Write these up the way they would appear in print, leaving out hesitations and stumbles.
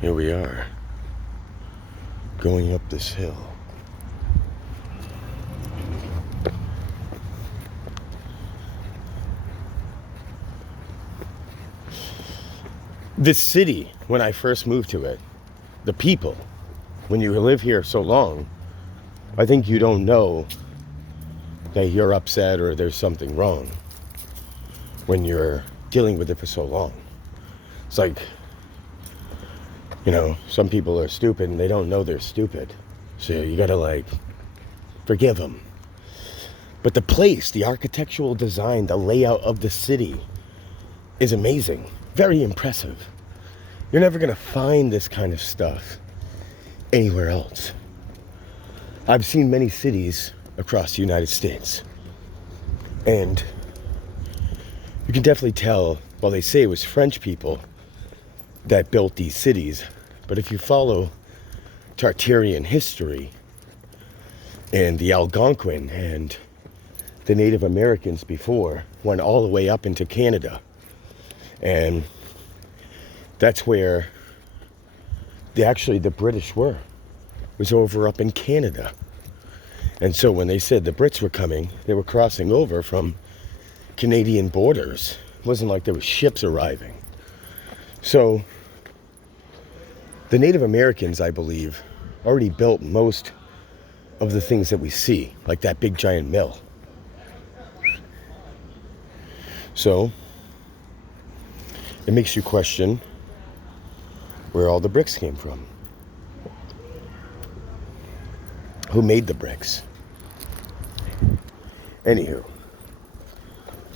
Here we are, going up this hill. This city, when I first moved to it, the people, when you live here so long, I think you don't know that you're upset or there's something wrong when you're dealing with it for so long. It's like, you know, some people are stupid and they don't know they're stupid. So you gotta like forgive them. But the place, the architectural design, the layout of the city is amazing. Very impressive. You're never gonna find this kind of stuff anywhere else. I've seen many cities across the United States, and you can definitely tell, well, they say it was French people that built these cities, but if you follow Tartarian history and the Algonquin and the Native Americans before went all the way up into Canada, and that's where the British was over up in Canada. And so when they said the Brits were coming, they were crossing over from Canadian borders. It wasn't like there were ships arriving. So the Native Americans, I believe, already built most of the things that we see, like that big giant mill. So it makes you question where all the bricks came from. Who made the bricks? Anywho,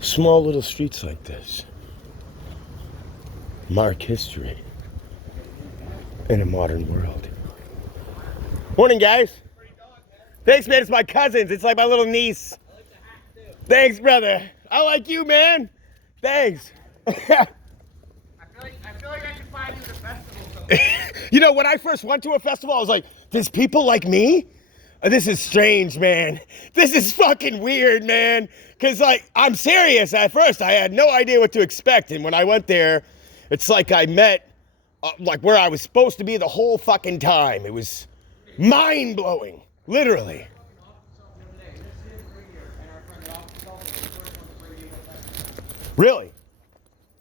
small little streets like this mark history in a modern world. Morning, guys. Thanks, man. It's my cousins. It's like my little niece. Thanks, brother. I like you, man. Thanks. I feel like I should find you at a festival sometime. You know, when I first went to a festival, I was like, there's people like me? This is strange, man. This is fucking weird, man. Because, like, I'm serious at first. I had no idea what to expect. And when I went there, it's like I met, like, where I was supposed to be the whole fucking time. It was mind-blowing, literally. Really?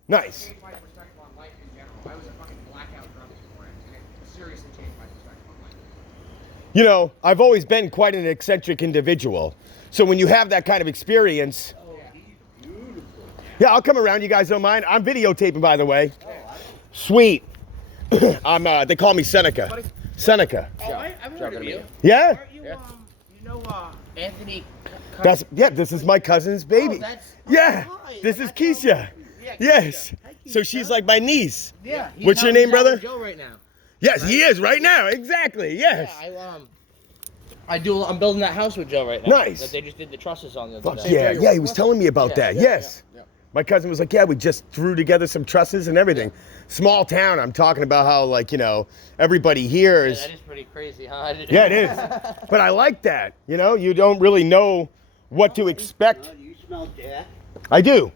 Nice. Changed my perspective on life in general. I was a fucking blackout drunk before, and it seriously changed my perspective on life. You know, I've always been quite an eccentric individual. So when you have that kind of experience... Yeah, I'll come around. You guys don't mind? I'm videotaping, by the way. Sweet. They call me Seneca. Seneca. Oh, I've heard of you. Yeah? Aren't you, you know, Anthony... This is my cousin's baby. Yeah, this is Keisha. Yes. So she's like my niece. Yeah. What's your name, brother? Joe right now. Yes, he is right now. Exactly. Yes. Yeah, I'm building that house with Joe right now. Nice. That they just did the trusses on the Fuck other day. yeah, he was telling me about that. Yes. Yeah. My cousin was like, yeah, we just threw together some trusses and everything. Small town. I'm talking about how, like, you know, everybody here is... Yeah, that is pretty crazy, huh? Yeah, it is. But I like that. You know, you don't really know what to expect. You smell Jack? I do.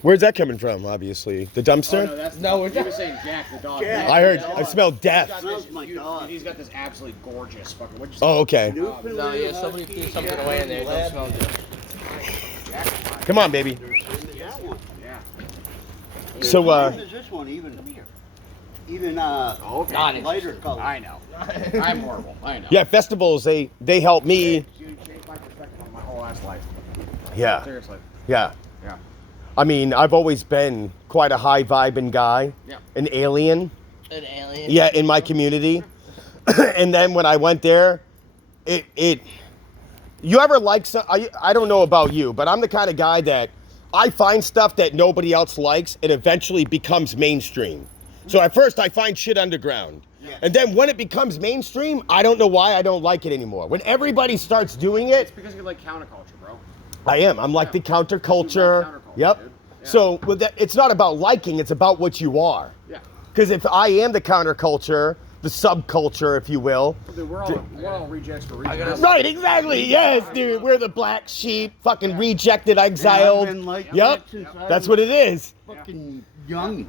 Where's that coming from, obviously? The dumpster? No, He was saying Jack the dog. Jack. I heard, I smelled death. Smells my dog. He's got this absolutely gorgeous fucking. What'd you say? Oh, okay. No, yeah, somebody threw something away in there. It don't smell good. Come on, baby. That one. Yeah. So, What is this one even? Even Okay. Honest. lighter color. I know. I'm horrible. I know. yeah, festivals, they help me. You changed my perspective on my whole ass life. Yeah, Seriously. yeah. Yeah. I mean, I've always been quite a high vibing guy. Yeah. An alien. An alien. Yeah, in my community. And then when I went there, you ever like some, I don't know about you, but I'm the kind of guy that I find stuff that nobody else likes, it eventually becomes mainstream. So at first I find shit underground. Yeah. And then when it becomes mainstream, I don't know why I don't like it anymore. When everybody starts doing it, It's because you like counterculture, bro. I am. I'm like the counterculture. You like counterculture, Yep. dude. Yeah. So with that, it's not about liking, it's about what you are. Yeah. Because if I am the counterculture, the subculture, if you will. Dude, we're all rejects for rejects. Right, exactly. Yes, dude. We're the black sheep, fucking rejected, exiled. I've been like Yep. that since I That's was what it is. fucking young.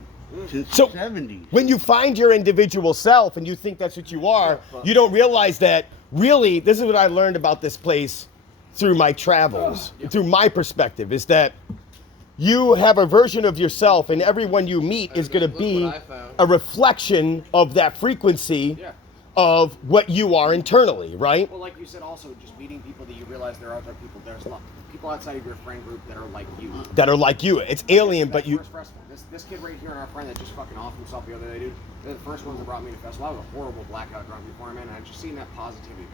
since So the 70s. when you find your individual self and you think that's what you are, you don't realize that really, this is what I learned about this place through my travels, through my perspective, is that you have a version of yourself and everyone you meet is going to be a reflection of that frequency Yeah. of what you are internally, right? Well, like you said, also just meeting people that you realize there are other people. There's people outside of your friend group that are like you. That are like you. It's alien, but you... First festival. This kid right here and our friend that just fucking offed himself the other day, dude. They're the first ones that brought me to the festival. I was a horrible blackout drunk before, man. And I just seen that positivity.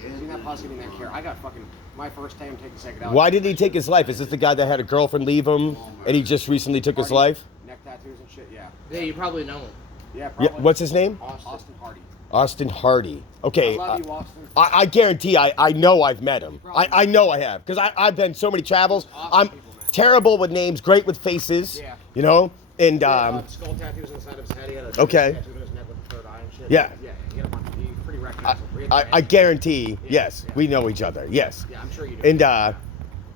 Seeing that positivity and that care. I got fucking my first time taking psychedelics. Why did he take his life? Is this the guy that had a girlfriend leave him and he just recently took his life? Neck tattoos and shit, yeah. Yeah, you probably know him. Yeah, Yeah, probably. what's his name? Austin Hardy. Austin Hardy. Okay. I love you, Austin. I guarantee I know I've met him. I know I have. Because I've been so many travels. Awesome I'm people, man. terrible with names, great with faces. Yeah. You know? And Skull tattoos inside of his head. He had a Okay. tattoo on his neck with the third eye and shit. Yeah. Yeah, he had a bunch of, he's pretty recognizable. He had I dreads. guarantee, yes, yeah. we know each other. Yes. Yeah, I'm sure you do. And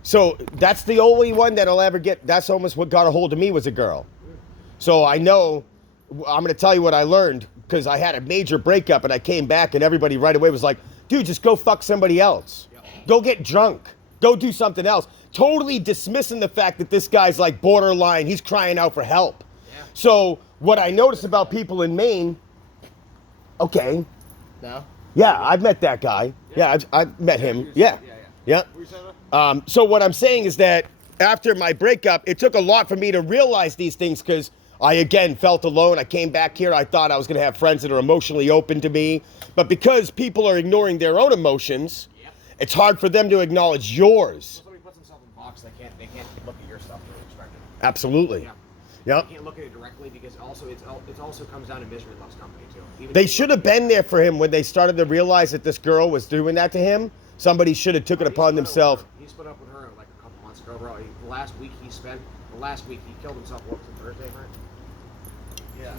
so that's the only one that'll ever get, that's almost what got a hold of me was a girl. So I know, I'm going to tell you what I learned because I had a major breakup and I came back and everybody right away was like, dude, just go fuck somebody else. Go get drunk. Go do something else. Totally dismissing the fact that this guy's like borderline. He's crying out for help. Yeah. So what I noticed about people in Maine, okay, No? yeah, I've met that guy. Yeah, I've met him. Yeah. Yeah. So what I'm saying is that after my breakup, it took a lot for me to realize these things because I, again, felt alone. I came back here. I thought I was going to have friends that are emotionally open to me. But because people are ignoring their own emotions, it's hard for them to acknowledge yours. Somebody puts themselves in a box, they can't look at your stuff from a perspective. Absolutely. Yeah. Yep. You can't look at it directly because also it also comes down to misery loves company too. Even They if you should look have at it- been there for him when they started to realize that this girl was doing that to him. Somebody should have took it He upon split up with themselves. her. He split up with her like a couple months ago, bro. The last week he killed himself. What was it, Thursday, right? Yeah.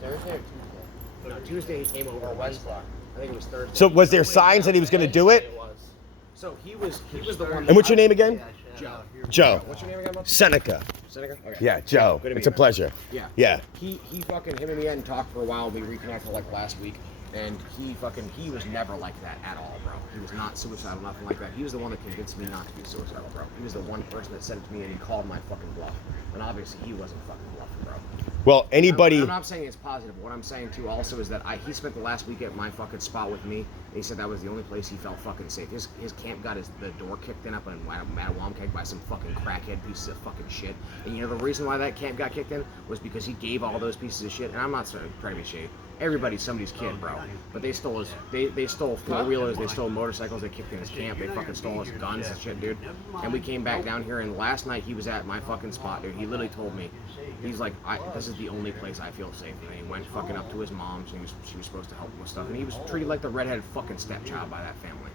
Thursday or Tuesday? No, Tuesday he came over. Or Wednesday. I think it was Thursday. So was there signs that he was going to do it? It was. So he was the one. And what's your name again? Joe. Joe. What's your name again, bud? Seneca. Seneca? Okay. Yeah, Joe. Good to It's meet a you. pleasure. Yeah. Yeah. He fucking him and me hadn't talked for a while. We reconnected like last week, and he was never like that at all, bro. He was not suicidal, nothing like that. He was the one that convinced me not to be suicidal, bro. He was the one person that said it to me, and he called my fucking bluff. And obviously, he wasn't fucking bluffing, bro. Well, anybody. I'm not saying it's positive. What I'm saying too also is that he spent the last week at my fucking spot with me. And he said that was the only place he felt fucking safe. His camp got the door kicked in up in Mattawamkeag by some fucking crackhead pieces of fucking shit. And you know the reason why that camp got kicked in was because he gave all those pieces of shit. And I'm not trying to be shady. Everybody's somebody's kid, bro. But they stole they stole 4-wheelers, they stole motorcycles, they kicked in his camp, they fucking stole his guns and shit, dude. And we came back down here, and last night he was at my fucking spot, dude. He literally told me, he's like, this is the only place I feel safe. And he went fucking up to his mom, she was supposed to help him with stuff, and he was treated like the redheaded fucking stepchild by that family.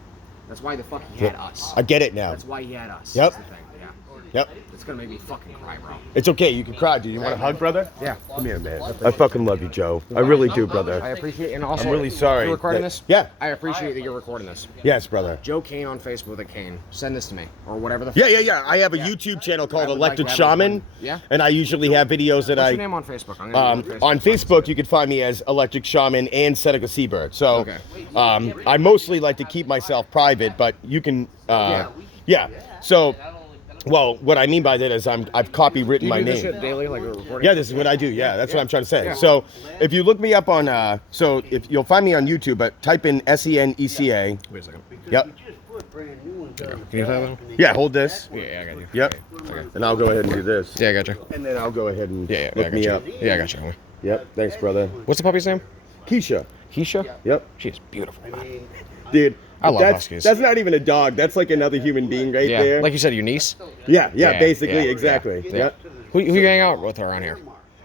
That's why the fuck he had us. I get it now. That's why he had us. Yep. That's the thing. Yeah. Yep. It's gonna make me fucking cry, bro. It's okay. You can cry. Do you want a hug, brother? Yeah. Come here, man. I fucking love you, Joe. I really do, I brother. appreciate it, and also I'm really sorry. You're recording that- this? Yeah. I appreciate that you're recording this. Yes, brother. Joe Kane on Facebook at Kane. Send this to me or whatever the. Yeah. I have a YouTube channel called I would like Electric to have it Shaman. on- yeah? And I usually have videos that What's I. your name on Facebook? I'm gonna go On Facebook, you can find me as Electric Shaman and Seneca Seabird. So, Okay. I mostly like to keep myself private, but you can. Yeah. So, well, what I mean by that is I've copywritten Do you my do this name. shit daily, like a recording? Yeah, this is what I do. Yeah, that's what I'm trying to say. Yeah. So, if you look me up on, so if you'll find me on YouTube, but type in SENECA. Wait a second. Yep. We just put brand new ones on. Can you type that one? Yeah, hold this. Yeah, I got you. Yep. And I'll go ahead and do this. Yeah, I got you. And then I'll go ahead and I look got me you. up. Yeah, I got you. Yep. Thanks, brother. What's the puppy's name? Keisha. Keisha. Yep. She's beautiful. I mean, Dude. I love that's, huskies. That's not even a dog. That's like another human being right Yeah, there. like you said, your niece. yeah, Yeah, basically, yeah, exactly. yeah. Yep. Who you hang out with around here?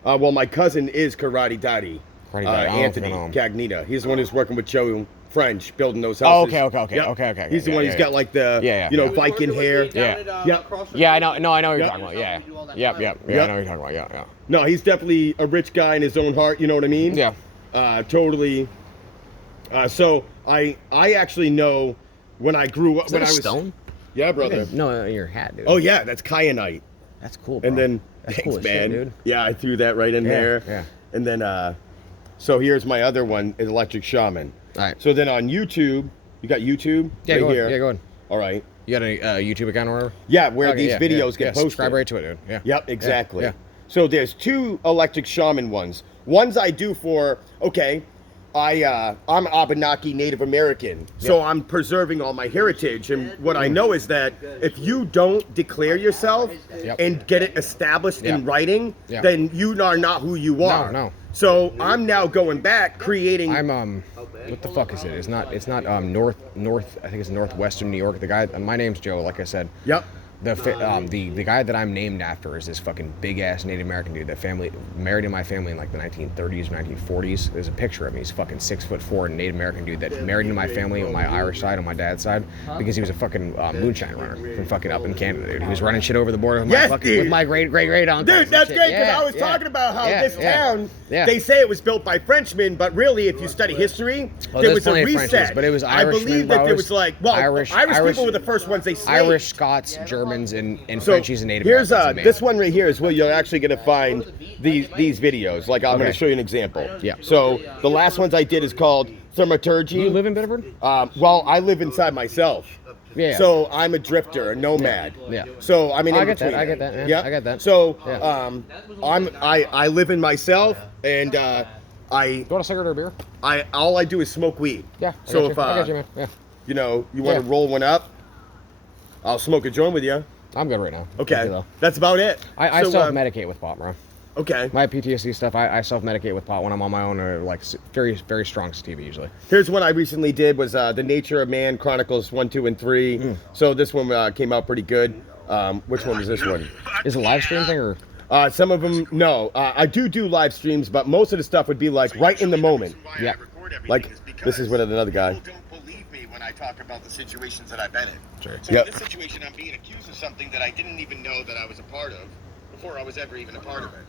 Well, my cousin is Karate Daddy. Karate Daddy. I don't Anthony know him. Cagnita. He's the one who's working with Joe French, building those Oh, houses. okay. Yep. Okay. He's the Yeah, one yeah, who's yeah. got like the, Yeah, Viking hair. Yeah. Yep. Yeah, I know. No, I know what you're Yep. talking about. Yeah. Yep. Yep. I know what you're talking about. Yeah. No, he's definitely a rich guy in his own heart. You know what I mean? Yeah. Totally. So I actually know when I grew up Is when that I a was stone? Yeah, brother. No, in your hat, dude. Oh yeah, that's kyanite. That's cool, bro. And then That's Thanks, cool as man. shit, dude. Yeah, I threw that right in there. Yeah. And then, so here's my other one, Electric Shaman. All right. So then on YouTube, you got YouTube Yeah, right go here. ahead. Yeah, go ahead. All right. You got a YouTube account or whatever? Yeah, where Okay, these videos get posted. Subscribe right to it, dude. Yeah. Yep, exactly. Yeah. So there's 2 Electric Shaman ones. Ones I do for, okay, I'm Abenaki Native American, so I'm preserving all my heritage. And what I know is that if you don't declare yourself and get it established in writing, then you are not who you are. No. So I'm now going back, creating. I'm what the fuck is it? It's not north. I think it's northwestern New York. The guy. My name's Joe. Like I said. Yep. The guy that I'm named after is this fucking big ass Native American dude that married in my family in like the 1930s, 1940s. There's a picture of me. He's fucking 6'4" Native American dude that married into my family on my Irish side, on my dad's side, because he was a fucking moonshine runner from fucking up in Canada, dude. He was running shit over the border with my great uncle. Dude, that's great because I was talking about how this town. They say it was built by Frenchmen, but really, if you study history, there was a reset. Frenches, but it was Irishmen, I believe that there was like, Irish people were the first ones they slaved. Irish, Scots, Germans, and Frenchies and Native Americans. Here's this one right here is where you're actually going to find these videos. Like I'm going to show you an example. Yeah. So the last ones I did is called Thaumaturgy. You live in Bedford? Well, I live inside myself. Yeah. So I'm a drifter, a nomad. Yeah. So I mean, I get that. I get that. Man. Yeah. I get that. So I live in myself, and You want a cigarette or a beer? all I do is smoke weed. Yeah. So I got you, man. Yeah. you know, you want to roll one up, I'll smoke a joint with you. I'm good right now. Okay. That's about it. I So, self-medicate with pot, bro. Okay. My PTSD stuff, I self-medicate with pot when I'm on my own, or like very, very strong sativa usually. Here's one I recently did was The Nature of Man Chronicles 1, 2, and 3. So this one came out pretty good. Which one was this one? Is it a live stream thing or? Some of them, no. I do live streams, but most of the stuff would be like right in the moment. Yeah. Like this is with another guy. People don't believe me when I talk about the situations that I've been in. Sure. So Yep. in this situation, I'm being accused of something that I didn't even know that I was a part of before I was ever even a part of it.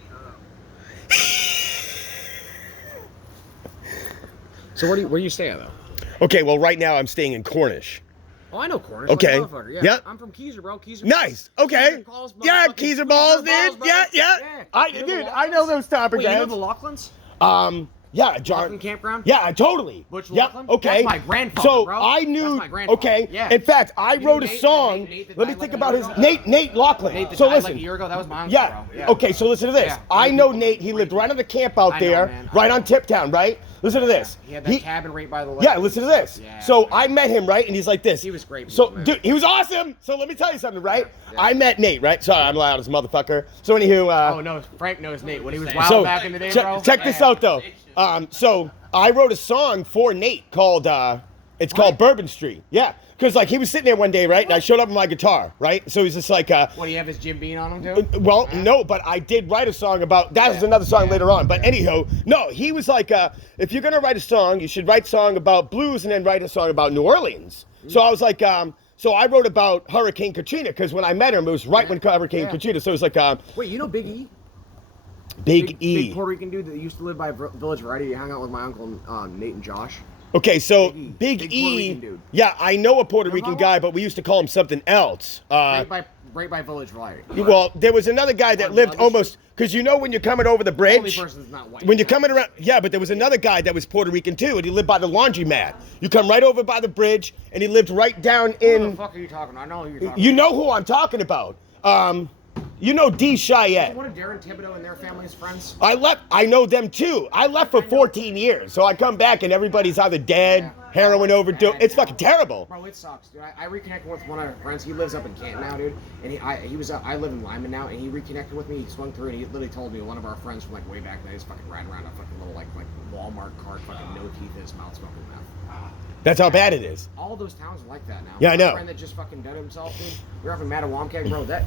So where do you stay at though? Okay, well right now I'm staying in Cornish. Oh, I know Cornish. Okay. Like a motherfucker. Yeah. Yep. I'm from Keezer, bro. Keezer. Nice. Okay. Balls, Yeah, motherfucking Keezer balls, dude. bro. Yeah. Yeah. You know the I know those topic Wait, you know guys. the Lachlan's? Yeah, John. Laughlin campground? Yeah, totally. Butch Yep. Laughlin? Okay. That's my grandfather, So bro. I That's knew. my grandfather. Okay. Yeah. In fact, I You know wrote a Nate- song. Nate that Let me died think like about a his year ago? Nate Lachlan. Nate that So died listen. like a year ago. That was my uncle, Yeah. bro. Yeah. Okay, so listen to this. Yeah. I know Nate. He lived right on the camp out I know, there, man. right on Tiptown, right? Listen to this. He had that cabin right by the lake. Yeah, listen to this. Yeah. So I met him, right? And he's like this. He was great, So, man. dude, he was awesome. So let me tell you something, right? Yeah. I met Nate, right? Sorry, I'm loud as a motherfucker. So anywho, Oh no, Frank knows Nate when he was wild so back in the day, check, bro. check this out though. So I wrote a song for Nate called it's called Bourbon Street. Yeah, because like he was sitting there one day, right? And I showed up with my guitar, right? So he's just like, What do you have his Jim Beam on him too? well, no, but I did write a song about that. Was another song later on. But anyhow, no, he was like, if you're gonna write a song, you should write a song about blues and then write a song about New Orleans. So I was like, so I wrote about Hurricane Katrina because when I met him, it was right when Hurricane Katrina. So it was like, Wait, you know Big E? Big E. Big Puerto Rican dude that used to live by Village Variety. He hung out with my uncle Nate and Josh. Okay, so Big Big Puerto E. Rican dude. Yeah, I know a Puerto You know Rican that guy, one? but we used to call him something else. Right by Village Variety. Well, there was another guy that lived almost because you know when you're coming over the Only bridge. person that's not white. When you're coming around, yeah, but there was another guy that was Puerto Rican too, and he lived by the laundromat. You come right over by the bridge, and he lived right down Who the in. fuck are you talking about? I know who you're talking You know who I'm talking about. You know D. about. Cheyette. One of Darren Thibodeau and their family's friends. I know them too. I left for 14 years, so I come back and everybody's either dead, heroin overdose. It's fucking terrible. Bro, it sucks, dude. I reconnected with one of our friends. He lives up in Canton now, dude. And I live in Lyman now, and he reconnected with me. He swung through, and he literally told me one of our friends from like way back then. He's fucking riding around a fucking little like Walmart cart, fucking no teeth in his mouth, smoking meth. That's how bad it is. All those towns are like that now. Yeah, I know. My friend that just fucking done himself, dude. We're up in Mattawamkeag, bro. That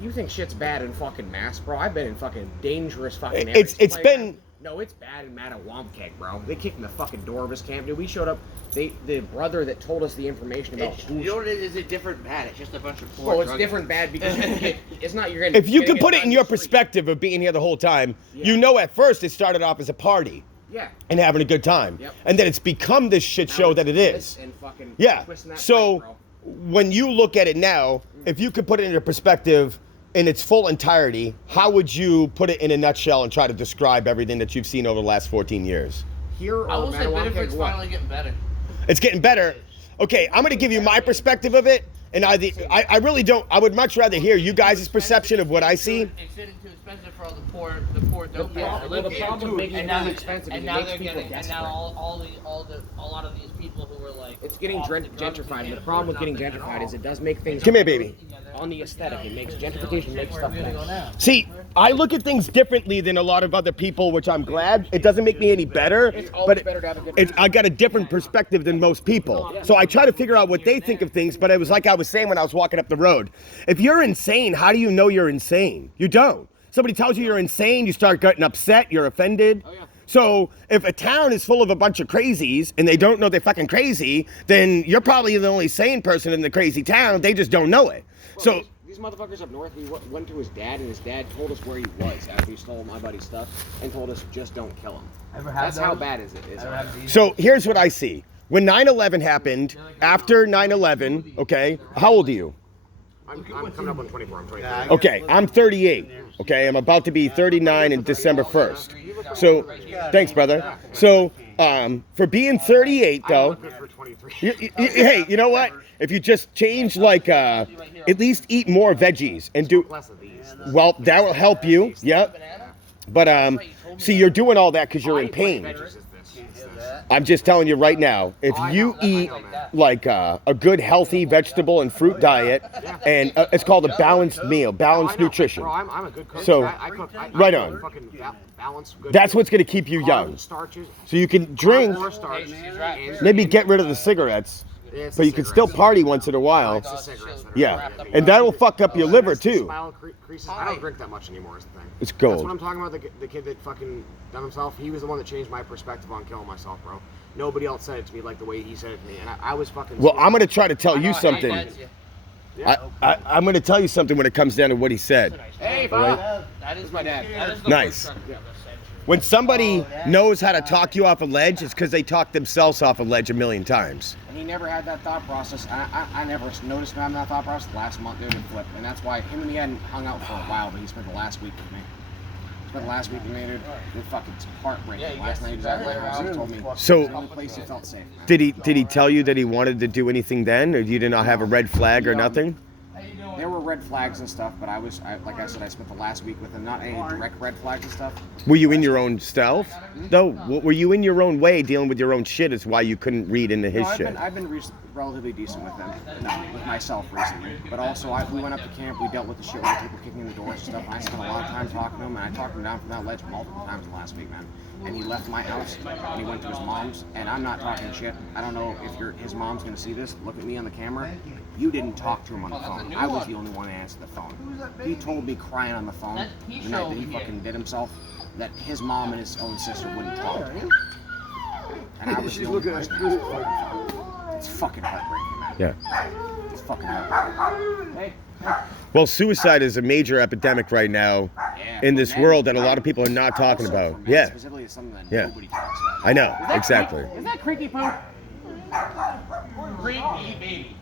you think shit's bad in fucking Mass, bro? I've been in fucking dangerous fucking areas. It's Like, been. No, it's bad in Mattawamkeag, bro. They kicked in the fucking door of his camp, dude. We showed up. The brother that told us the information about You know what it is? It's different bad. It's just a bunch of poor Well, it's drug different bad because you can get, it's not you're gonna. If you gonna could get put it done in your the street. perspective of being here the whole time, Yeah. you know at first it started off as a party Yeah. and having a good time. Yep. And then it's become this shit Now show it's that it this is. And fucking Yeah. twisting that So pipe, bro. when you look at it now, if you could put it into perspective in its full entirety, how would you put it in a nutshell and try to describe everything that you've seen over the last 14 years? Here I or will say Benefit's finally getting better. It's getting better. Okay, I'm going to give you my perspective of it, and I really don't. I would much rather hear you guys' perception of what I see. It's getting too expensive for all the poor dope heads to Well, live the here. problem with making And it now more expensive and is it now makes they're people getting, and desperate. now a lot of these people who were like, It's getting off the drugs gentrified. can't And the problem with afford getting nothing at gentrified all. is it does make things Come here, baby. on the aesthetic. It makes gentrification makes stuff nice. See, I look at things differently than a lot of other people, which I'm glad. It doesn't make me any better, It's always but better to have a good I got a different perspective than most people. So I try to figure out what they think of things, but it was like I was saying when I was walking up the road. If you're insane, how do you know you're insane? You don't. Somebody tells you you're insane, you start getting upset, you're offended. Oh, yeah. So if a town is full of a bunch of crazies and they don't know they're fucking crazy, then you're probably the only sane person in the crazy town. They just don't know it. Well, So these motherfuckers up north, we went to his dad, and his dad told us where he was after he stole my buddy's stuff, and told us just don't kill him. That's how bad is it is. So here's what I see. When 9/11 happened, after 9/11, okay, how old are you? I'm coming up on 24. I'm 23. Okay, I'm 38. Okay, I'm about to be 39 in December 1st. So, thanks, brother. So, for being 38, I though, look good for 23. hey, you know what? If you just change, like, at least eat more veggies and do, Less of these. well, that will help you. Yep. But, see, you're doing all that because you're in pain. Veggies is this. I'm just telling you right now, if you eat like a good healthy vegetable and fruit diet, and it's called a balanced meal, balanced nutrition. Bro, I'm a good cook. So, I cook. right I on. Fucking balance. Good That's food. what's gonna keep you young. Starches. So you can drink, More starch. and- maybe get rid of the cigarettes, It's but the you can still cigarettes. party once in a while. It's the cigarettes that are Yeah, bad. and that will fuck up your liver too. Smile creases. I don't drink that much anymore. Is the thing. It's That's what gold. I'm talking about. The kid that fucking done himself. He was the one that changed my perspective on killing myself, bro. Nobody else said it to me like the way he said it to me, and I was fucking. Well, I'm gonna try to tell you I hate something. that. I'm gonna tell you something when it comes down to what he said. Hey, All Bob. That is my dad. That is the Nice. worst drug of the century. When somebody knows how to talk you off a ledge, it's because they talk themselves off a ledge a million times. And he never had that thought process. I never noticed him having that thought process. Last month, dude, it flipped, and that's why him and me hadn't hung out for a while, but he spent the last week with me. Spent the last week with me, dude. It was fucking heartbreaking. Last night he was at my house. He told me So- it was the only place he felt safe. Did he tell you that he wanted to do anything then, or you did not have a red flag or nothing? There were red flags and stuff, but like I said, I spent the last week with him. Not any direct red flags and stuff. Were you in your own self? Though, were you in your own way dealing with your own shit? Is why you couldn't read into his No, shit. I've been relatively decent with him, with myself recently. But also, we went up to camp. We dealt with the shit with people kicking in the doors and stuff. And I spent a lot of time talking to him, and I talked him down from that ledge multiple times in the last week, man. And he left my house, and he went to his mom's. And I'm not talking shit. I don't know if his mom's gonna see this. Look at me on the camera. You didn't talk to him on the phone. I was the only one that answered the phone. He told me crying on the phone the night that he fucking did himself that his mom and his own sister wouldn't talk to him. And I was the only person that answered the phone. It's fucking heartbreaking, man. Yeah. It's fucking heartbreaking. Hey. Well, suicide is a major epidemic right now in this world that a lot of people are not talking Also, about. for men Yeah, Specifically, it's something that Yeah. nobody talks about. I know exactly. Is that creaky poop? Creepy baby.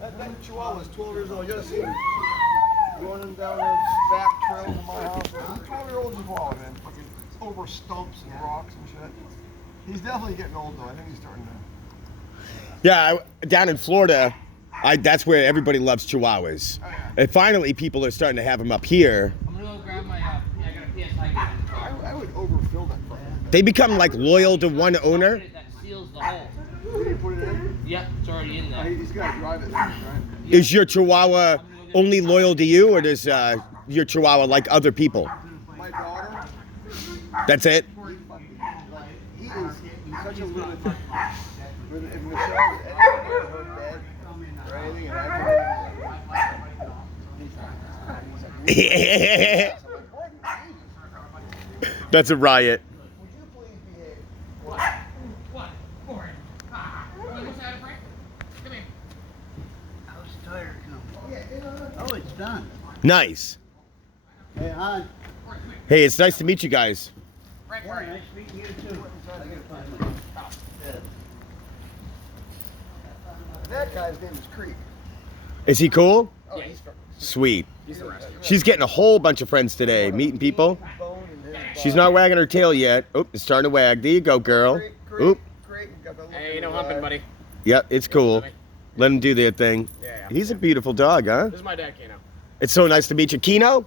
That Chihuahua is 12 years old. You gotta see him running down the back trail to my house. He's a 12-year-old Chihuahua, man. Fucking over stumps and rocks and shit. He's definitely getting old, though. I think he's starting to. Yeah, down in Florida, that's where everybody loves Chihuahuas. And finally, people are starting to have them up here. I'm gonna go grab my. I got a PSI gun in the car. I would overfill that. They become like loyal to one owner. That seals the hole. Did you put it in? Yep, it's already in there. He's got to drive it, right? Is your Chihuahua only loyal to you, or does your Chihuahua like other people? My daughter, That's it? he is such a lunatic. If Michelle was anywhere near her bed or anything, and I That's a riot. would you please behave? tire coming. Oh, it's done. Nice. Hey, hon. Hey, it's nice to meet you guys. Right, Yeah, right. nice meeting you too. I gotta find my- That guy's name is Creek. Is he cool? Oh, he's from. Sweet. He's the rest. She's getting a whole bunch of friends today, meeting people. Bone and his She's not wagging her tail yet. Oop, it's starting to wag. There you go, girl. Oop. Hey, no humping, buddy. Yep, it's cool. Let him do their thing. Yeah. He's a beautiful dog, huh? This is my dad, Kano. It's so nice to meet you. Keno?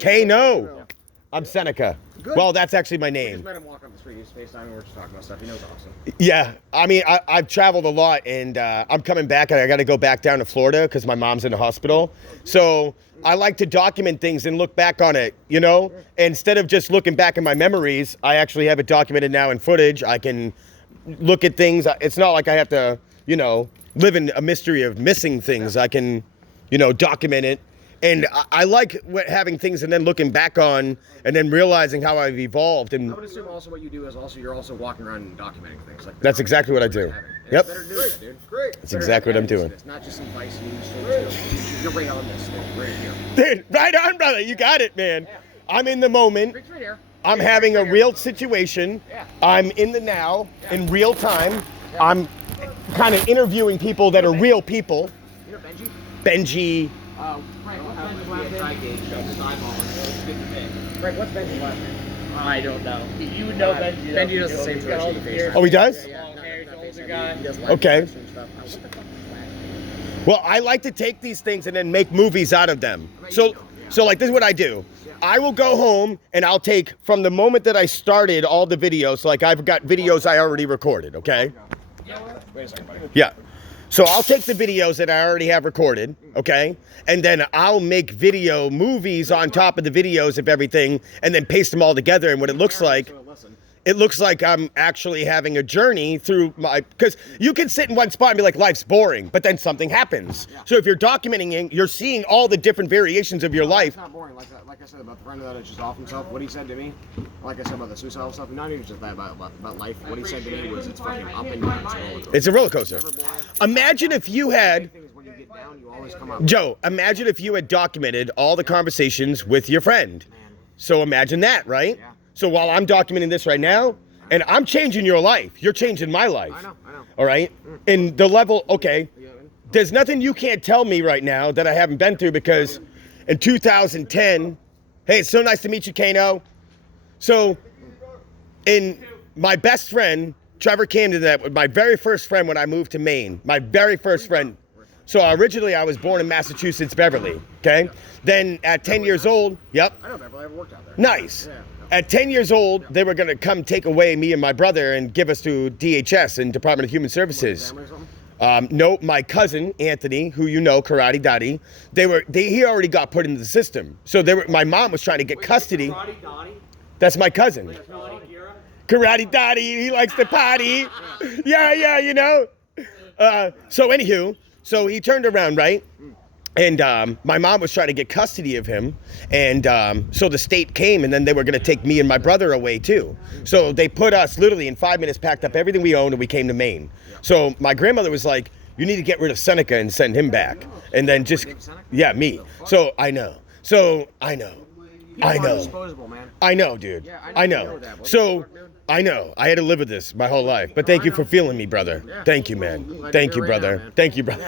Kano. I'm Seneca. Good. Well, that's actually my We just name. met him walk up the street. He's FaceTime and we're just talking about stuff. He knows awesome. Yeah, I mean, I've traveled a lot, and I'm coming back, and I got to go back down to Florida because my mom's in the hospital. So I like to document things and look back on it, you know? Instead of just looking back in my memories, I actually have it documented now in footage. I can look at things. It's not like I have to, you know, live in a mystery of missing things. I can, you know, document it. And I like having things and then looking back on and then realizing how I've evolved. And I would assume also what you do is also you're also walking around and documenting things like that's exactly what I do. It's Yep. better to do it, dude. Great. That's exactly what I'm doing. It's not just advice and stories. You're right on this. Dude. Right here. Dude, right on, brother. You got it, man. I'm in the moment. Creek's right here. I'm having a real situation. I'm in the now, in real time. I'm kind of interviewing people that are real people. You know Benji? Benji. Frank, what's Benji's last name? Frank, what's Benji's last name? I don't know. You would know Benji. though. Benji does the same He's got all the thing. beard. Oh, he does? Long hair, he's not an older FaceTime. guy. He does live Okay. streams and stuff. What the fuck is Flash? Well, I like to take these things and then make movies out of them. So like this is what I do. I will go home and I'll take from the moment that I started all the videos. Like I've got videos I already recorded, okay? Wait a second, buddy. Yeah. So I'll take the videos that I already have recorded, okay? And then I'll make video movies on top of the videos of everything and then paste them all together. And what it looks like, it looks like I'm actually having a journey through my, because you can sit in one spot and be like, life's boring, but then something happens. So if you're documenting it, you're seeing all the different variations of your life. It's not boring. Like I said about the friend that just off himself, what he said to me, like I said about the suicidal stuff, not even just that about life. What he said to me was it's fucking up and down. It's a roller coaster. It's a roller coaster. Imagine if you had, Thing is when you get down, you always come up. Joe, imagine if you had documented all the conversations with your friend. So imagine that, right? Yeah. So while I'm documenting this right now, and I'm changing your life, you're changing my life. I know. All right? And the level, okay, there's nothing you can't tell me right now that I haven't been through because in 2010, hey, it's so nice to meet you, Kano. So, in my best friend, Trevor came to that, my very first friend when I moved to Maine, my very first friend. So originally I was born in Massachusetts, Beverly, okay? Then at 10 years old, yep, I know Beverly. I've worked out there. nice. Yeah. At 10 years old, they were gonna come take away me and my brother and give us to DHS and Department of Human Services. Family or something? No, my cousin Anthony, who you know, Karate Daddy, he already got put into the system. So my mom was trying to get custody. Karate Donnie. That's my cousin. Karate Kira. Karate Daddy, he likes to party. Yeah, you know. So anywho, so he turned around, right? And my mom was trying to get custody of him. And so the state came and then they were going to take me and my brother away too. So they put us literally in 5 minutes, packed up everything we owned and we came to Maine. So my grandmother was like, you need to get rid of Seneca and send him back. And then just, yeah, me. So I know. I know. Disposable, man. I know, dude. Yeah, I I know. know that. What the So, fuck, dude? I know. I had to live with this my whole life. But thank you for feeling me, brother. Yeah. Thank you, man. Glad Thank you're you, right now, brother. man. Thank you, brother.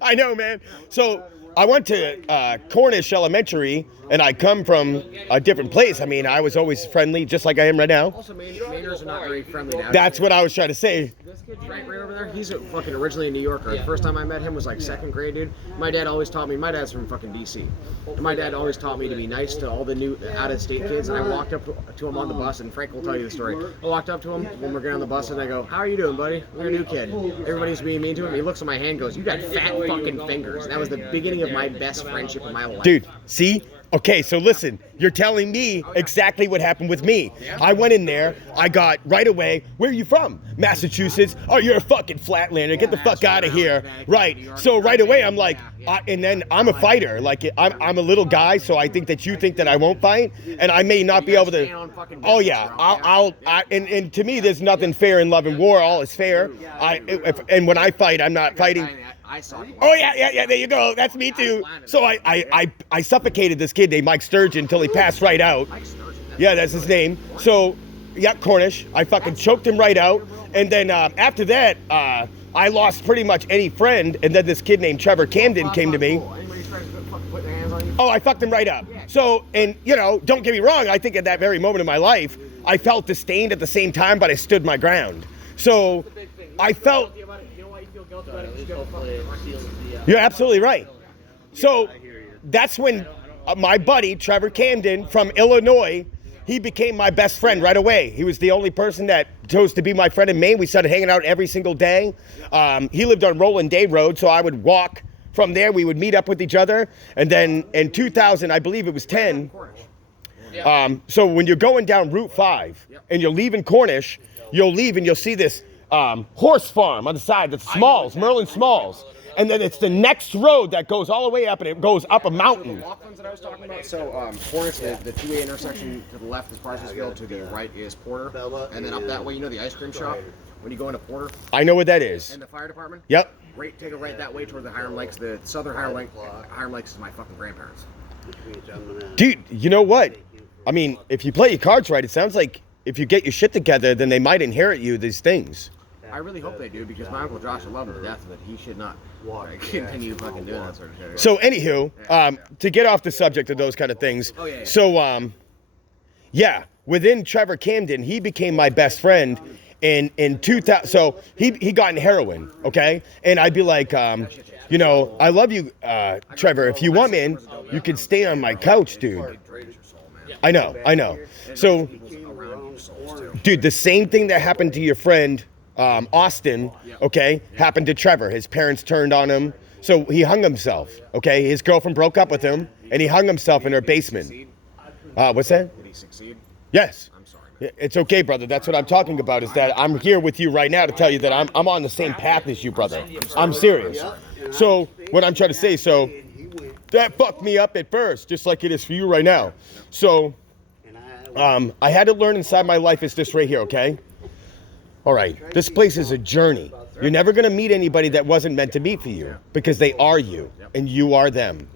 I know, man. So, I went to Cornish Elementary, and I come from a different place. I mean, I was always friendly, just like I am right now. Also, Mainers are not very friendly now. That's what I was trying to say. This kid Frank right over there, he's fucking originally a New Yorker. The first time I met him was like second grade, dude. My dad always taught me, my dad's from fucking DC. And my dad always taught me to be nice to all the new out-of-state kids. And I walked up to him on the bus, and Frank will tell you the story. I walked up to him when we're getting on the bus, and I go, how are you doing, buddy? You're a new kid. Everybody's being mean to him. He looks at my hand and goes, you got fat fucking fingers. And that was the beginning of my best friendship of my life. Dude, see? Okay, so listen, you're telling me exactly what happened with me. I went in there, I got right away, where are you from? Massachusetts? Oh, you're a fucking flatlander, get the fuck out of here. Right, so right away I'm like, and then I'm a fighter. Like, I'm a little guy, so I think that you think that I won't fight, and I may not be able to. Oh yeah, and to me, there's nothing fair in love and war. All is fair. And when I fight, I'm not fighting. I saw it. Oh yeah. There you go. That's me too. So I suffocated this kid named Mike Sturgeon until he passed right out. Mike Sturgeon. Yeah, that's his name. So, yeah, Cornish. I fucking choked him right out. And then after that, I lost pretty much any friend. And then this kid named Trevor Camden came to me. Anybody tries to fucking put their hands on you? Oh, I fucked him right up. So, and you know, don't get me wrong. I think at that very moment in my life, I felt disdained at the same time, but I stood my ground. So, I felt. You know why you feel guilty about it? At least hopefully it seals the. You're absolutely right. So, that's when my buddy Trevor Camden from Illinois. He became my best friend right away. He was the only person that chose to be my friend in Maine. We started hanging out every single day. He lived on Roland Day Road, so I would walk from there. We would meet up with each other. And then in 2000, I believe it was 10. So when you're going down Route 5 and you're leaving Cornish, you'll leave and you'll see this horse farm on the side that's Smalls, Merlin Smalls. And then it's the next road that goes all the way up, and it goes up a mountain. The walk ones that I was talking about. So Cornish, the two-way intersection to the left is Parsonsville, to the right is Porter, and then up that way, you know the ice cream shop. When you go into Porter. I know what that is. And the fire department. Yep. Right, take a right that way toward the Hiram Lakes. The southern Hiram Lakes is my fucking grandparents. Dude, you know what? I mean, if you play your cards right, it sounds like if you get your shit together, then they might inherit you these things. I really hope they do, because my Uncle Josh, I love him to death, but he should not continue fucking doing that sort of shit. So, anywho, to get off the subject of those kind of things, so, yeah, within Trevor Camden, he became my best friend in 2000. So, he got in heroin, okay? And I'd be like, you know, I love you, Trevor. If you want me in, you can stay on my couch, dude. I know. So, dude, the same thing that happened to your friend Austin, okay, happened to Trevor. His parents turned on him, so he hung himself, okay? His girlfriend broke up with him, and he hung himself in her basement. What's that? Did he succeed? Yes. I'm sorry. It's okay, brother. That's what I'm talking about, is that I'm here with you right now to tell you that I'm on the same path as you, brother. I'm serious. So, what I'm trying to say, so, that fucked me up at first, just like it is for you right now. So, I had to learn inside my life is this right here, okay? All right, this place is a journey. You're never going to meet anybody that wasn't meant to be for you, because they are you and you are them.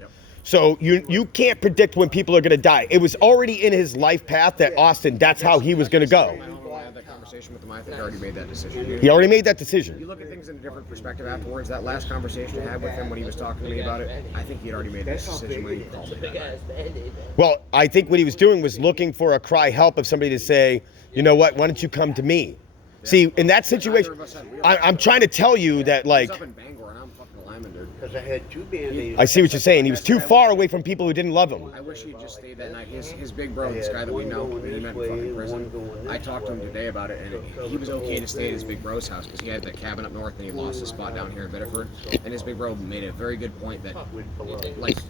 So you can't predict when people are going to die. It was already in his life path that Austin, that's how he was going to go. I had that conversation with him. I think I already made that decision. He already made that You decision. look at things in a different perspective afterwards. That last conversation I had with him when he was talking to me about it, I think he had already made that decision when he called me. Well, I think what he was doing was looking for a cry help of somebody to say, you know what, why don't you come to me? See, in that situation, I'm trying to tell you that, like, He's up in Bangor and I'm fucking a lineman, dude. Because I had two Band-Aids. I see what you're saying. He was too far away from people who didn't love him. I wish he'd just stayed that night. His big bro, this guy that we know, that he met in fucking prison. I talked to him today about it, and he was okay to stay at his big bro's house because he had that cabin up north and he lost his spot down here in Biddeford. And his big bro made a very good point that,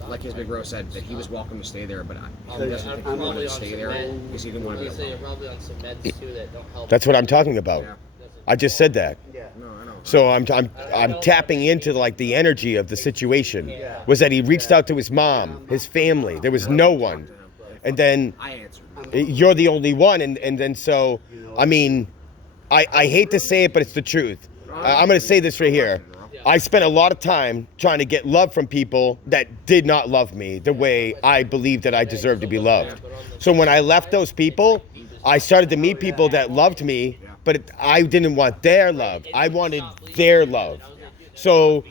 like his big bro said, that he was welcome to stay there, but he doesn't think he wanted to stay there because he didn't want to be alone. You're probably on some meds too that don't help. That's what I'm talking about. Yeah. I just said that. No, I know. So I'm tapping into like the energy of the situation. Was that he reached out to his mom, his family. There was no one, and then I answered. you're the only one, and then so I mean, I hate to say it, but it's the truth. I'm gonna say this right here. I spent a lot of time trying to get love from people that did not love me the way I believed that I deserved to be loved. So when I left those people, I started to meet people that loved me, but I didn't want their love. I wanted their love. So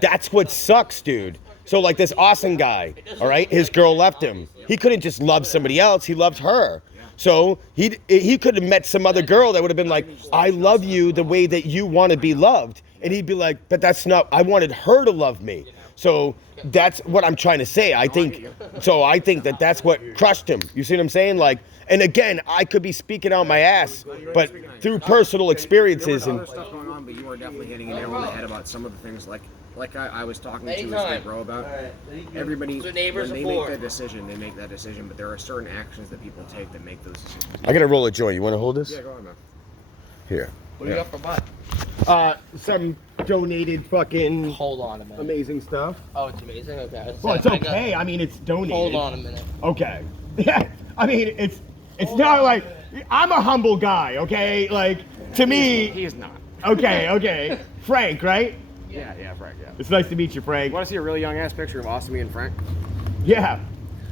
that's what sucks, dude. So like this Austin guy, all right, his girl left him. He couldn't just love somebody else. He loved her. So he could have met some other girl that would have been like, I love you the way that you want to be loved. And he'd be like, but that's not, I wanted her to love me. So that's what I'm trying to say. I think that that's what crushed him. You see what I'm saying? Like, and again, I could be speaking out my ass, but through personal experiences There and was other stuff going on, but you are definitely hitting an nail on the head about some of the things like I was talking to his big bro about. Everybody, when they make that decision, they make that decision, but there are certain actions that people take that make those decisions. I gotta roll a joint. You want to hold this? Yeah, go on, man. Here. What do you got for butt? Some donated fucking Hold on a minute. amazing stuff. Oh, it's amazing. Okay. Well, it's okay. I mean, it's donated. Hold on a minute. Okay. Yeah. I mean, it's not like I'm a humble guy. Okay. Like to me. He is not. Okay. Frank, right? Yeah. Yeah, Frank. Yeah. It's nice to meet you, Frank. You want to see a really young ass picture of Austin and Frank? Yeah.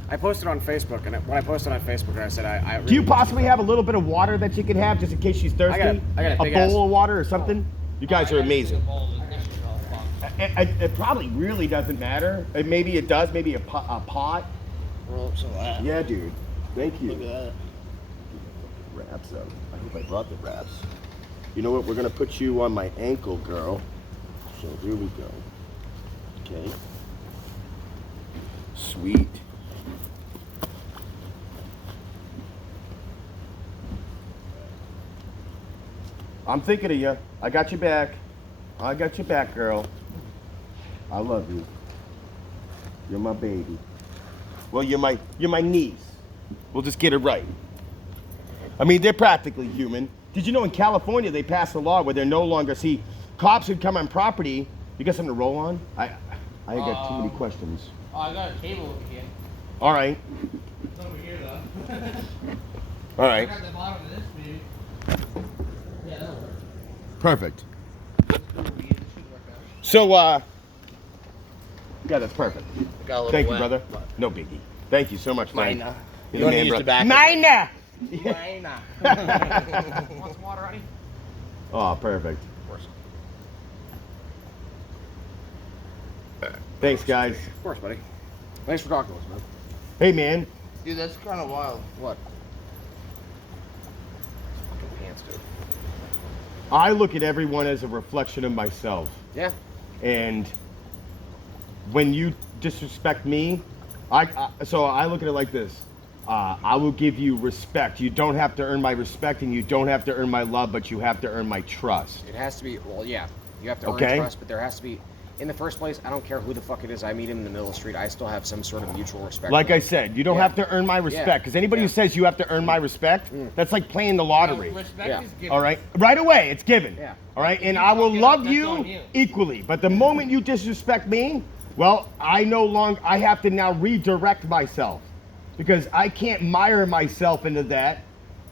I posted on Facebook, and when I posted on Facebook, I said I really Do you wish possibly have a little bit of water that you could have just in case she's thirsty? I got a big bowl ass- of water or something? You guys are amazing. Well, It probably really doesn't matter. Maybe it does. Maybe a pot. ropes and that. Yeah, dude. Thank you. Look at that. Wraps up. I hope I brought the wraps. You know what? We're gonna put you on my ankle, girl. So here we go. Okay. Sweet. I'm thinking of you. I got your back. I got your back, girl. I love you. You're my baby. Well, you're my niece. We'll just get it right. I mean, they're practically human. Did you know in California they passed a law where they're no longer cops would come on property. You got something to roll on? I got too many questions. Oh, I got a table over here. All right. It's over here though. All I right. got the bottom of this, maybe. Yeah, that'll work. Perfect. This should work out. So, yeah, that's perfect. Got a little Thank you, wet, brother. but- No biggie. Thank you so much, Frank. Mine. You're You wanna man, use bro. the back? Mine. Want some water, honey? Oh, perfect. Of course. Thanks, guys. Of course, buddy. Thanks for talking to us, man. Hey, man. Dude, that's kind of wild. What? Fucking pants, dude. I look at everyone as a reflection of myself. Yeah. And when you disrespect me, so I look at it like this. I will give you respect. You don't have to earn my respect and you don't have to earn my love, but you have to earn my trust. It has to be, well, yeah. You have to Okay. earn trust, but there has to be, in the first place, I don't care who the fuck it is. I meet him in the middle of the street. I still have some sort of mutual respect. Like for I him. said, you don't Yeah. have to earn my respect. Because anybody who Yeah. says you have to earn my respect, that's like playing the lottery. Respect Yeah. is given. All right, right away, it's given. Yeah. All right, and you I will fuck it love up, that's you on you. equally. But the moment you disrespect me, well, I have to now redirect myself because I can't mire myself into that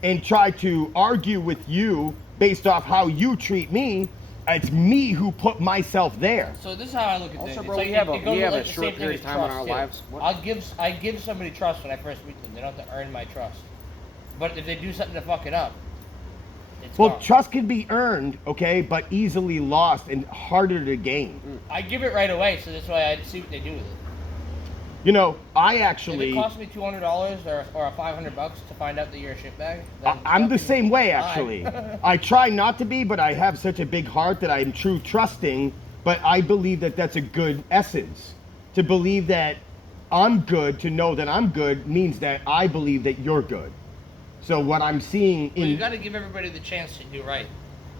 and try to argue with you based off how you treat me. It's me who put myself there. So this is how I look at Also, things. bro, It's we like have it a- goes we have like a the short same thing period as of time in trust, our too. lives. What? I give somebody trust when I first meet them. They don't have to earn my trust. But if they do something to fuck it up, it's Well, gone. trust can be earned, okay, but easily lost and harder to gain. I give it right away, so that's why I see what they do with it. You know, I If actually. it costs me $200 or $500 to find out that you're a shitbag, then I'm the fucking same way, bye. actually. I try not to be, but I have such a big heart that I'm true trusting. But I believe that that's a good essence. To believe that I'm good, to know that I'm good, means that I believe that you're good. So what I'm seeing Well, you in got to give everybody the chance to do right.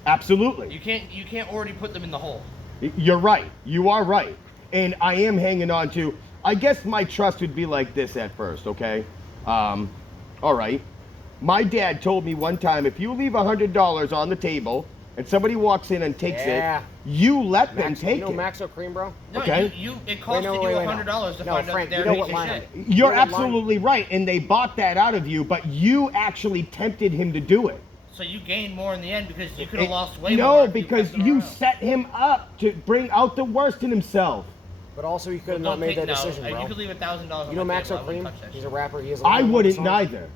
absolutely, You can't already put them in the hole. you're right. You are right, and I am hanging on to. I guess my trust would be like this at first, okay? All right. My dad told me one time, if you leave $100 on the table and somebody walks in and takes Yeah. it, you let them Max, take you know it. Maxo Cream, bro? No, Okay. it costed you $100 to No, find Frank, out you they're know what a piece of line shit. You're You know what line- absolutely right, and they bought that out of you, but you actually tempted him to do it. So you gained more in the end because you could have It- lost way more. No, if because kept it you around. set him up to bring out the worst in himself. But also, you could have Well, not made that no, decision, You bro. could leave $1,000. You know on my table, Maxo I Cream? wouldn't touch that He's shit. a rapper. He has a I little wouldn't songs. neither.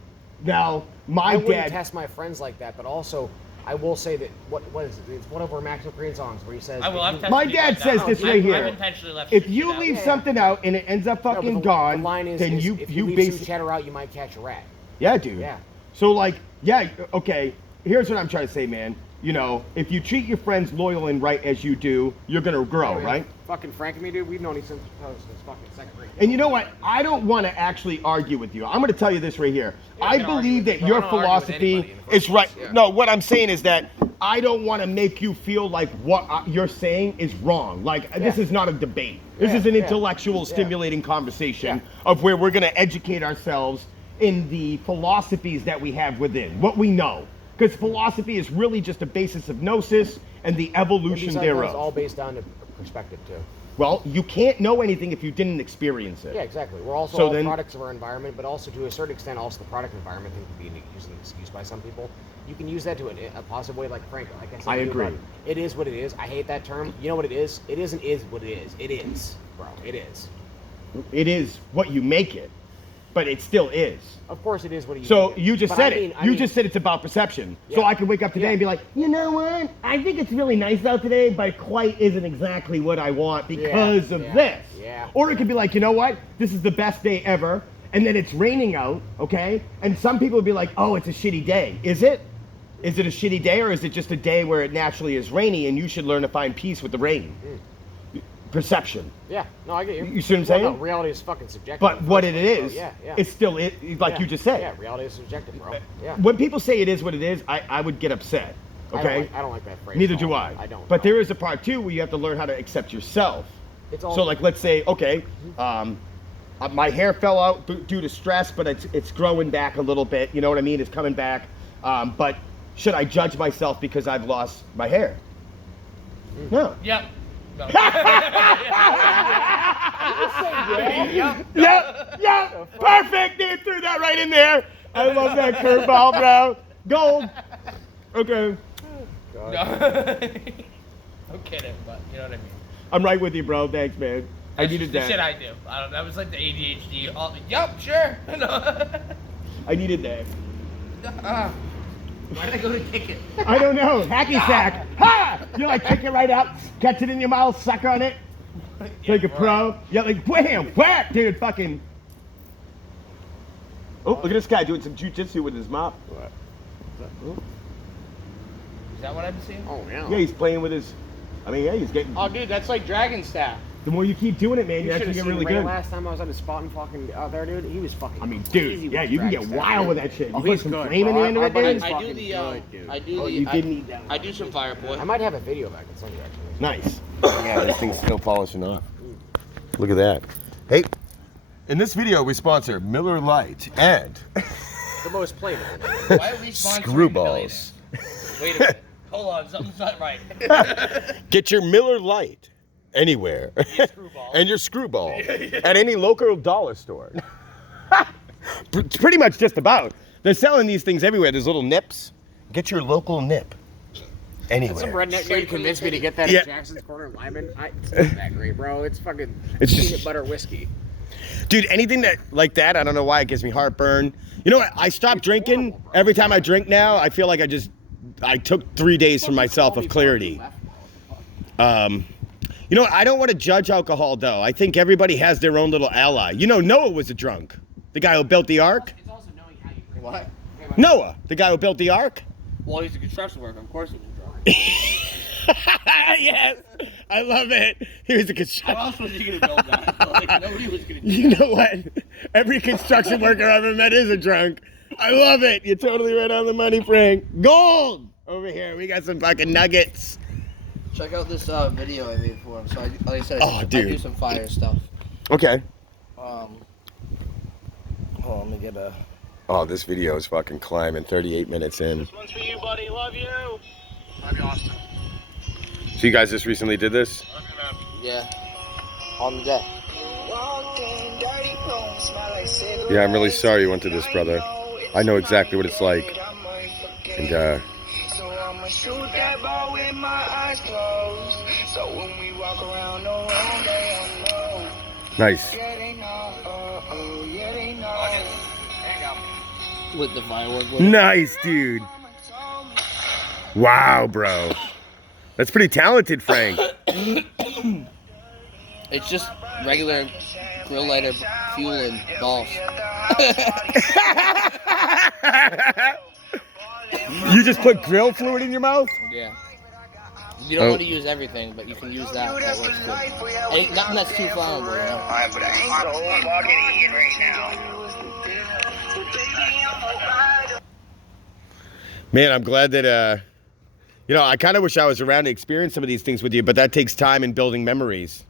Now, I my wouldn't dad. test my friends like that, but also, I will say that, what is it? It's one of our Maxo Cream songs where he says... I will. if I've you- tested My you dad guys says out. this I've- right here. I've intentionally left If shit you out. leave Yeah. something out and it ends up No, but fucking the gone, line is, then is you if you leave basically some cheddar out, you might catch a rat. yeah, dude. Yeah. So like, yeah, okay. Here's what I'm trying to say, man. You know, if you treat your friends loyal and right as you do, you're gonna grow, Yeah, right? Fucking Frank and me, dude, we've known each other since fucking second grade. And you know what? I don't want to actually argue with you. I'm going to tell you this right here. I can argue believe with that me, your but I don't argue with philosophy anybody in the is first right. place, yeah. No, what I'm saying is that I don't want to make you feel like what you're saying is wrong. Like, this Yeah. is not a debate. This Yeah, is an yeah. intellectual, Yeah. stimulating conversation Yeah. of where we're going to educate ourselves in the philosophies that we have within, what we know. Because philosophy is really just a basis of gnosis and the And evolution besides that, thereof. it's all based on the perspective, too. Well, you can't know anything if you didn't experience it. Yeah, exactly. We're also So all then- products of our environment, but also to a certain extent, also the product environment can be used as an excuse by some people. You can use that to a positive way, like Frank. Like I said, I to you agree. about, it is what it is. I hate that term. You know what it is? It isn't is what it is. It is, bro. It is. It is what you make it, but it still is. Of course, it is what you. So make it. you just But said I it. mean- I You mean- just said it's about perception. So Yeah. I could wake up today Yeah. and be like, you know what? I think it's really nice out today, but quite isn't exactly what I want because of yeah, this. yeah. Or it could be like, you know what? This is the best day ever, and then it's raining out, okay? And some people would be like, oh, it's a shitty day. Is it? Is it a shitty day, or is it just a day where it naturally is rainy and you should learn to find peace with the rain? Perception. Yeah. No, I get you. You see what I'm Well, saying? no, reality is fucking subjective. But what it So, is, yeah, yeah. it's still it, like Yeah, you just said. Yeah, reality is subjective, bro. Yeah. When people say it is what it is, I would get upset. Okay? I don't like that phrase. Neither at do all. I. I don't. But no. there is a part too where you have to learn how to accept yourself. It's all. So like, let's say, okay, my hair fell out due to stress, but it's growing back a little bit. You know what I mean? It's coming back. But should I judge myself because I've lost my hair? No. Yep. No. Yep. Perfect. Dude threw that right in there. I love that curveball, bro. Gold. Okay. No. I'm kidding, but you know what I mean. I'm right with you, bro. Thanks, man. I That's needed just the shit that. I do. I don't. That was like the ADHD. Yup, sure. No. I needed that. Why did I go to kick it? I don't know. Hacky sack. Ha! You like kick it right up, catch it in your mouth, suck on it. Like a pro. Yeah, like wham, whack, dude. Fucking. Oh, look at this guy doing some jujitsu with his mop. Is that what I'm seeing? Oh yeah. Yeah, he's playing with his. I mean, yeah, he's getting. Oh, dude, that's like dragon staff. The more you keep doing it, man, you You actually should have get seen really Ray good. last time I was at his spot and fucking out there, dude. He was fucking. I mean, crazy dude, yeah, with you can dragon get stuff, wild dude. with that shit. You Oh, put he's some good, flame in bro. the end of Our it, buddy's dude. I do fucking the good, dude. I do Oh, the you did need that one. I do some fire boy. I might have a video back. I can send you actually. Nice. Yeah, this thing's still polishing off. Look at that. Hey, in this video, we sponsor Miller Lite and The most played. Why are we sponsoring Screwballs. billionaires? Wait a minute. Hold on, something's not right. Get your Miller Lite anywhere. Screwball. And your screwball at any local dollar store. It's pretty much just about. They're selling these things everywhere. There's little nips. Get your local nip anywhere. Some redneck Straight dude from convinced the me to city. get that Yeah. at Jackson's Corner in Lyman. It's not that great, bro. It's fucking It's peanut just- butter whiskey. Dude, anything that like that, I don't know why it gives me heartburn. You know what? I stopped drinking. Every time I drink now, I feel like I took 3 days for myself of clarity. You know what? I don't want to judge alcohol though. I think everybody has their own little ally. You know, Noah was a drunk. The guy who built the ark. It's also knowing how you drink. What? Noah, the guy who built the ark. Well, he's a construction worker. Of course he was drunk. Yes, I love it. He was a How construction. else was he gonna build that? Like nobody was gonna do You know what? Every construction worker I've ever met is a drunk. I love it. You're totally right on the money, Frank. Gold over here. We got some fucking nuggets. Check out this video I made for him. So, like I said, Oh, I dude. do some fire stuff. Okay. Hold on, let me get a. Oh, this video is fucking climbing. 38 minutes in. This one's for you, buddy. Love you. Love you, Austin. So you guys just recently did this? Love you, man. Yeah. On the deck. Yeah, I'm really sorry you went through this, brother. I know exactly what it's like. And So I'ma shoot that ball with my eyes closed. So when we walk around the wrong day, I know. nice. Yeah, they know. Yeah, they know. With the firework. With Nice, dude. Mama told me. Wow, bro. That's pretty talented, Frank. It's just regular grill lighter fuel and balls. You just put grill fluid in your mouth? Yeah. You don't Oh. want to use everything, but you can use that. That works good. Ain't nothing that's too flammable, you know? Alright, but I ain't so fucking eating right now. Man, I'm glad that, you know, I kind of wish I was around to experience some of these things with you, but that takes time in building memories.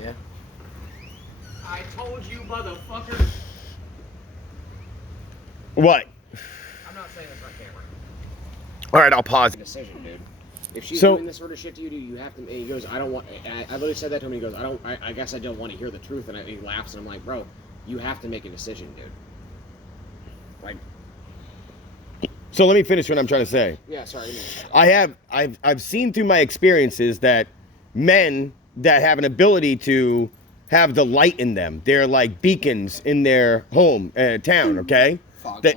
Yeah. I told you, motherfucker. What? I'm not saying this on camera. All right, I'll pause. Decision, dude. If she's So- doing this sort of shit to you, dude, you have to. And he goes, I don't want. And I literally said that to him. He goes, I guess I don't want to hear the truth. And he laughs, and I'm like, bro, you have to make a decision, dude. Like, So let me finish what I'm trying to say. yeah, sorry. I've seen through my experiences that men that have an ability to have the light in them, they're like beacons in their home, town, okay?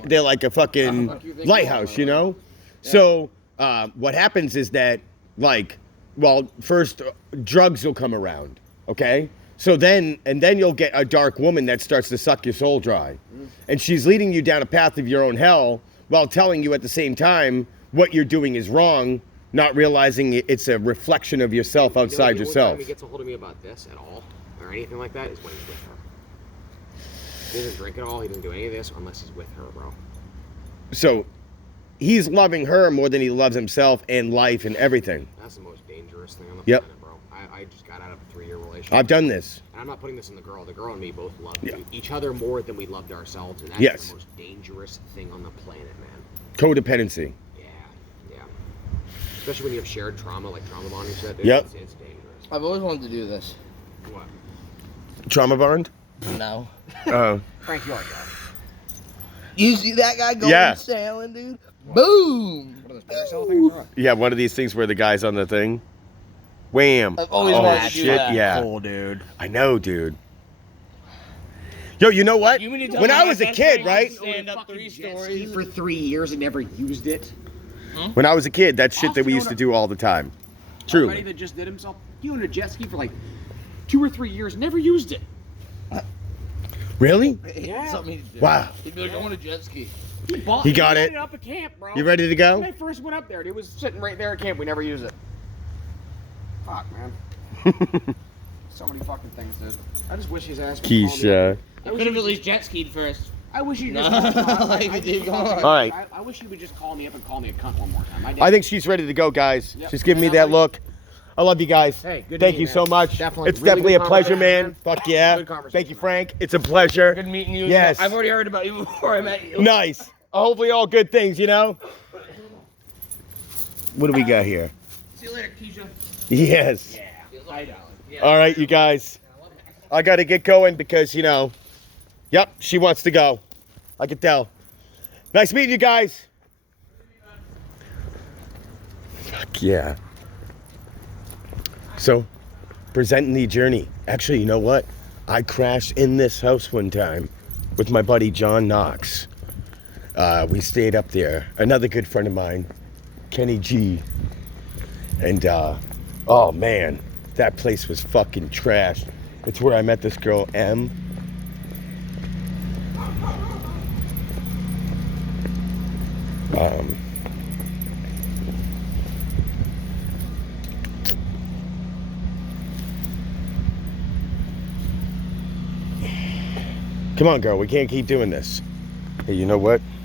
They're like a fucking lighthouse, you know? So what happens is that, like, well, first drugs will come around, okay? So then you'll get a dark woman that starts to suck your soul dry. And she's leading you down a path of your own hell while telling you at the same time what you're doing is wrong, not realizing it's a reflection of yourself outside the yourself. only time he gets a hold of me about this at all, or anything like that, is when he's with her. He doesn't drink at all. He doesn't do any of this unless he's with her, bro. So he's loving her more than he loves himself and life and everything. That's the most dangerous thing on the Yep. planet, bro. I just got out of a 3-year relationship. I've done this. And I'm not putting this on the girl. The girl and me both love Yeah. each other more than we loved ourselves. And that's Yes. the most dangerous thing on the planet, man. Codependency. Yeah. Especially when you have shared trauma, like trauma bonding shit. Yep. It's dangerous. I've always wanted to do this. What? Trauma bond? No. Oh. Frank, you are God. You see that guy going Yeah. sailing, dude? Boom! What are those parasail things or what? Yeah, one of these things where the guy's on the thing. Wham. I've always Oh, wanted to do shit, that. yeah. Cool, dude. I know, dude. Yo, you know what? You mean to tell When me I my was a best kid, friend right? used to Stand up 3 Jet ski stories. for 3 years and never used it. When I was a kid, that's shit that we used to do all the time. Somebody Truly. that just did himself, he owned a jet ski for like 2 or 3 years, never used it. Really? Yeah. Something he'd do. Wow. He'd be like, I want a jet ski. He got had it. up at camp, bro. You ready to go? When I first went up there, it was sitting right there at camp. We never used it. Fuck, man. So many fucking things, dude. I just wish his ass would call me Keisha. up. I wish Could have he- at least jet skied first. I wish you just. Like, dude, come on. All right. I wish you would just call me up and call me a cunt one more time. My dad- I think she's ready to go, guys. Yep. She's giving me that look. I love you guys. Hey, good Thank meeting you you, so man. much. Definitely. It's Really definitely a good pleasure, conversation, man. Fuck yeah. Good conversation, Thank you, man. Frank. It's a pleasure. Good meeting you. Yes. I've already heard about you before I met you. Nice. Hopefully all good things, you know? What do we got here? See you later, Keisha. Yes. Hi, darling. Yeah. All right, you guys. I got to get going because, you know, yep, she wants to go. I can tell. Nice meeting you guys. Fuck yeah. So, presenting the journey. Actually, you know what? I crashed in this house one time with my buddy John Knox. We stayed up there. Another good friend of mine, Kenny G. And, oh man, that place was fucking trash. It's where I met this girl, M. Come on, girl, we can't keep doing this. Hey, you know what?